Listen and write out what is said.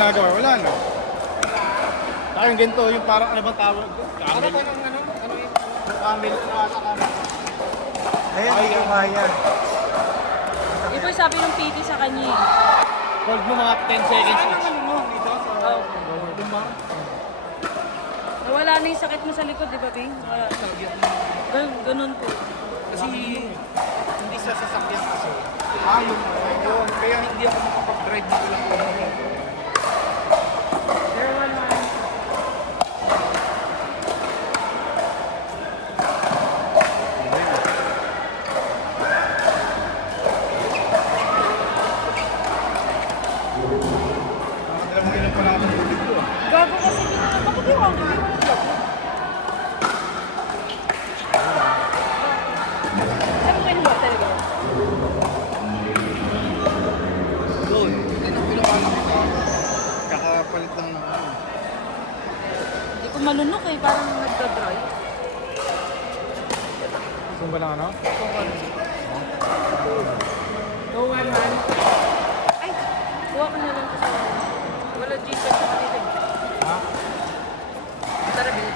ginagawa? Wala na. Saka yung ganito, yung parang ano bang tawag? Ano Camel. ba ng ano? Ano yung Camel. Nasa camel. Ayan, hindi ko kaya. Iba sabi ng PT sa kanya eh. Hold mo mga 10 seconds Saan each. naman mo dito? Oh. Diba? Nawala na yung sakit mo sa likod, di ba, Bing? Wala. Ganun po. Kasi hindi sa sasakyan kasi. Yun. Yun, kaya hindi ako makapag-drive dito lang po. There one man. Nakakadalawang ilang pa lang ako sa tubig ko. Gago kasi yun. Bakit yung audio mo walang gago? Sabi ko yung water talaga. Doon. Hindi na pinawalan ko. Kakapalit lang ng ano. Hindi ko malunok eh. Parang nagda-dry. Gusto mo ba ng ano? Go one man. Ay! Kuha ko na lang ito sa wala G-Pad sa kanila. Ha? Tara, bilhin